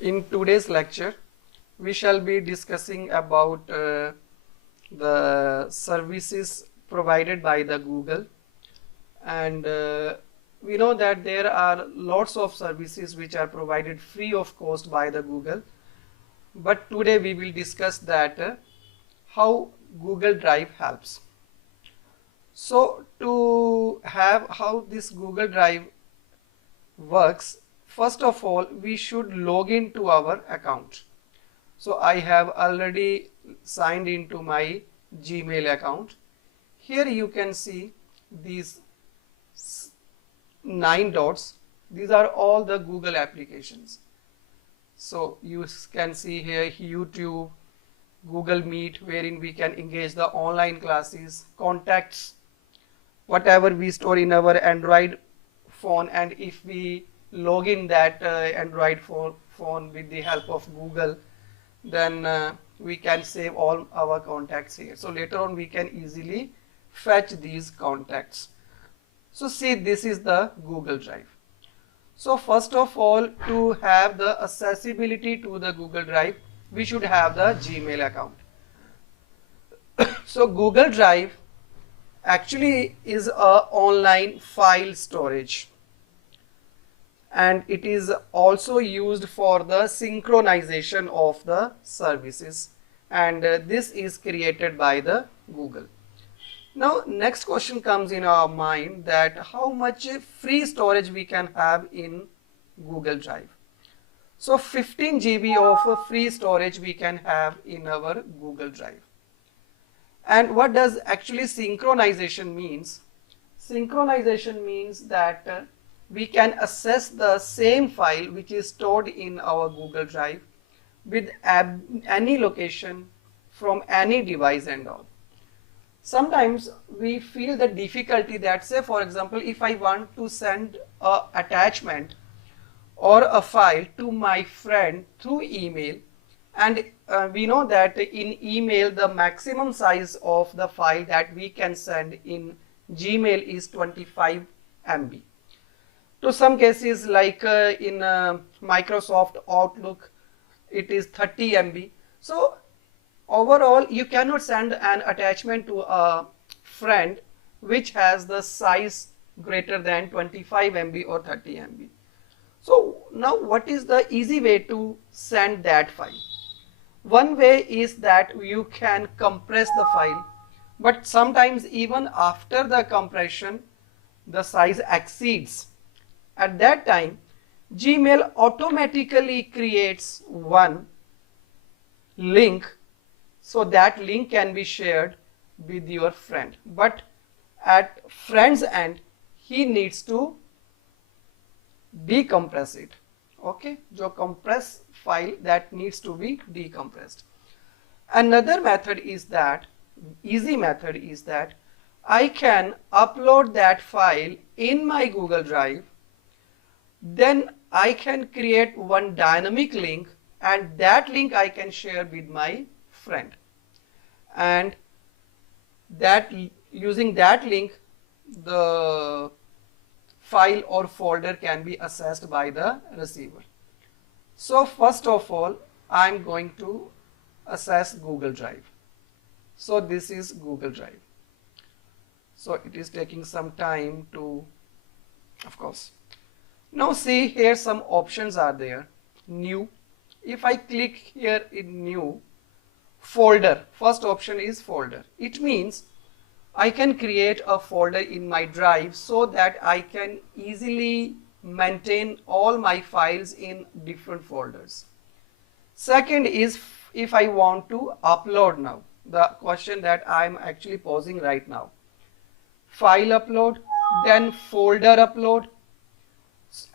In today's lecture, we shall be discussing about the services provided by the Google, and we know that there are lots of services which are provided free of cost by the Google, but today we will discuss that how Google Drive helps. So to have how this Google Drive works, first of all we should log into our account. So I have already signed into my Gmail account. Here you can see these 9 dots. These are all the Google applications. So you can see here YouTube, Google Meet, wherein we can engage the online classes, contacts, whatever we store in our Android phone, and if we log in that Android phone with the help of Google, then we can save all our contacts here. So later on we can easily fetch these contacts. So see, this is the Google Drive. So first of all, to have the accessibility to the Google Drive, we should have the Gmail account. So Google Drive actually is a online file storage, and it is also used for the synchronization of the services, and this is created by the Google. Now next question comes in our mind, that how much free storage we can have in Google Drive. So 15 GB of free storage we can have in our Google Drive. And what does actually synchronization means? Synchronization means that we can access the same file which is stored in our Google Drive with any location from any device and all. Sometimes we feel the difficulty that, say for example, if I want to send an attachment or a file to my friend through email, and we know that in email the maximum size of the file that we can send in Gmail is 25 MB. To some cases, like in Microsoft Outlook, it is 30 MB. So overall you cannot send an attachment to a friend which has the size greater than 25 MB or 30 MB. So now what is the easy way to send that file? One way is that you can compress the file, but sometimes even after the compression the size exceeds. At that time Gmail automatically creates one link, so that link can be shared with your friend, but at friend's end he needs to decompress it. Okay, जो compress file that needs to be decompressed. Another method is that, easy method is that I can upload that file in my Google Drive, then I can create one dynamic link, and that link I can share with my friend, and that using that link the file or folder can be accessed by the receiver. So first of all I am going to access Google Drive. So this is Google Drive. So it is taking some time to, of course. Now see, here some options are there. New. If I click here in new, folder, first option is folder. It means I can create a folder in my drive so that I can easily maintain all my files in different folders. Second is if I want to upload now, the question that I am actually posing right now. File upload, then folder upload,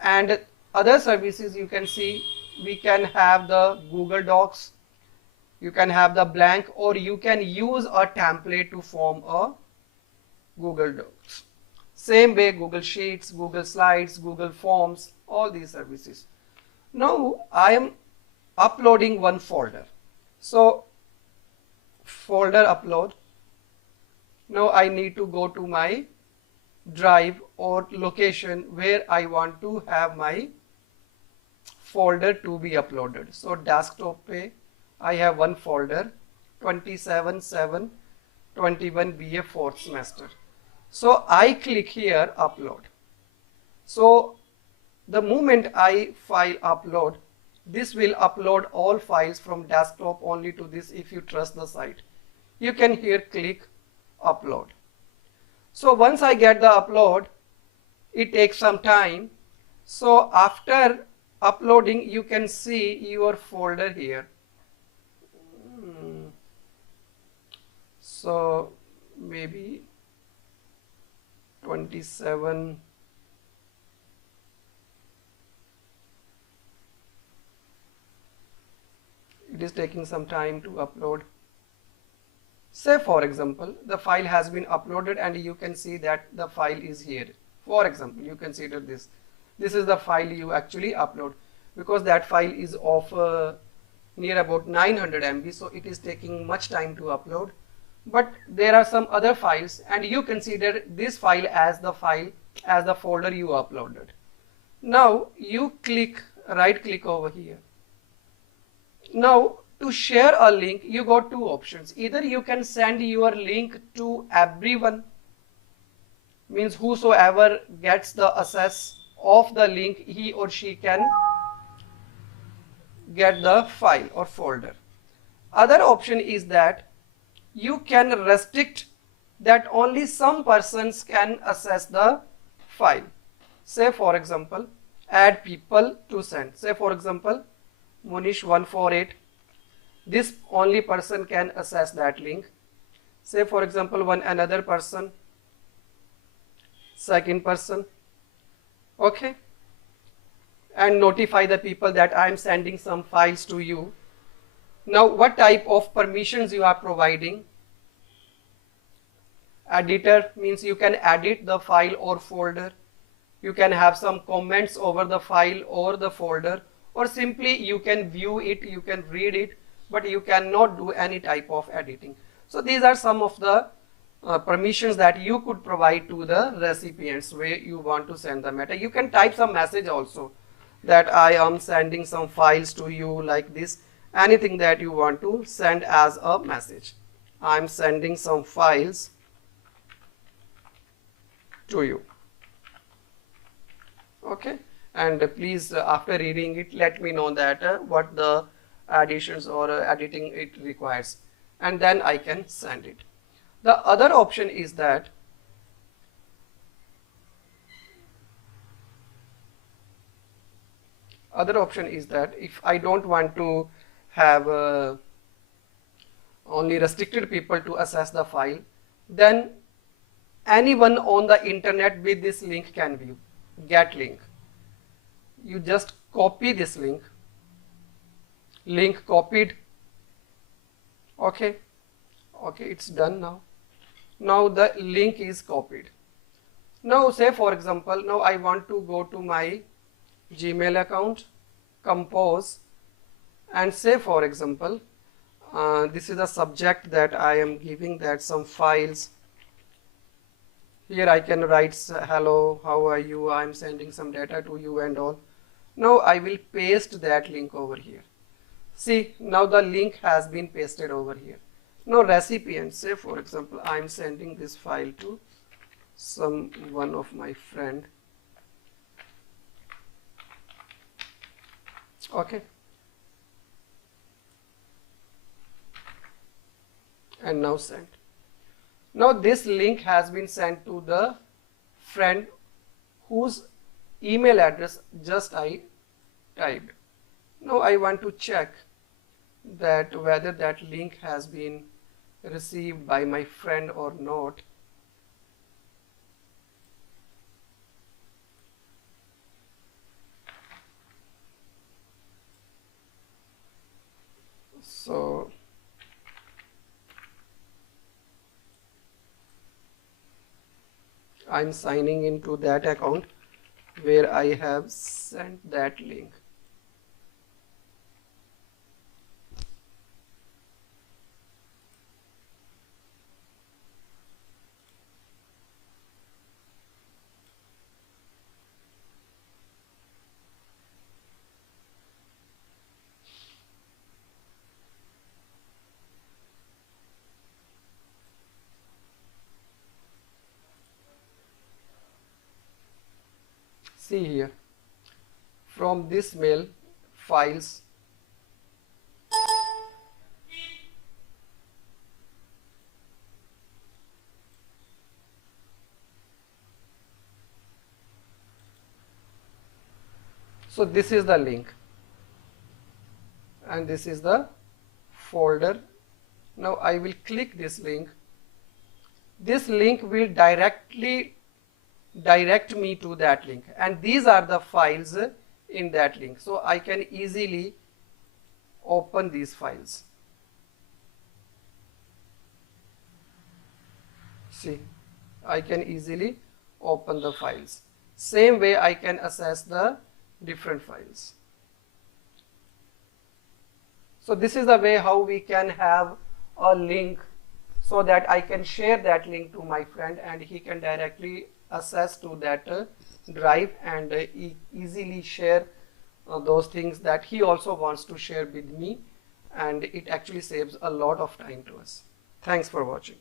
and other services you can see. We can have the Google Docs, you can have the blank, or you can use a template to form a Google Docs. Same way Google Sheets, Google Slides, Google Forms, all these services. Now I am uploading one folder. So folder upload. Now I need to go to my drive or location where I want to have my folder to be uploaded. So desktop पे I have one folder 27/7/21 BA 4th semester. So I click here upload. So the moment I file upload, this will upload all files from desktop only to this if you trust the site. You can here click upload. So once I get the upload, it takes some time. So after uploading, you can see your folder here. So maybe 27. It is taking some time to upload. Say for example, the file has been uploaded and you can see that the file is here. For example, you consider this. This is the file you actually upload, because that file is of near about 900 MB, so it is taking much time to upload. But there are some other files and you consider this file as the folder you uploaded. Now you right click over here. Now to share a link, you got two options. Either you can send your link to everyone, means whosoever gets the access of the link, he or she can get the file or folder. Other option is that you can restrict that only some persons can access the file. Say for example, add people to send. Say for example, Munish 148. This only person can access that link. Say for example, another person, second person. Okay. And notify the people that I am sending some files to you. Now what type of permissions you are providing? Editor means you can edit the file or folder. You can have some comments over the file or the folder, or simply you can view it, you can read it, but you cannot do any type of editing. So these are some of the permissions that you could provide to the recipients where you want to send the matter. You can type some message also, that I am sending some files to you like this. Anything that you want to send as a message. I am sending some files to you. Okay, and please after reading it, let me know that what the additions or editing it requires, and then I can send it. The other option is that if I don't want to have only restricted people to access the file, then anyone on the internet with this link can view. Get link. You just copy this link copied. Okay, it's done now. Now the link is copied. Now say for example, now I want to go to my Gmail account, compose, and say for example, this is the subject that I am giving, that some files. Here I can write hello, how are you, I am sending some data to you and all. Now I will paste that link over here. See, now the link has been pasted over here. Now recipient, say for example, I am sending this file to one of my friend. Okay. And now send. Now this link has been sent to the friend whose email address just I typed. Now I want to check that whether that link has been received by my friend or not. So I'm signing into that account where I have sent that link. See here, from this mail files, so this is the link and this is the folder. Now I will click this link. This link will direct me to that link, and these are the files in that link. So I can easily open these files. See, I can easily open the files. Same way I can access the different files. So this is the way how we can have a link, so that I can share that link to my friend and he can directly access to that drive and easily share those things that he also wants to share with me, and it actually saves a lot of time to us. Thanks for watching.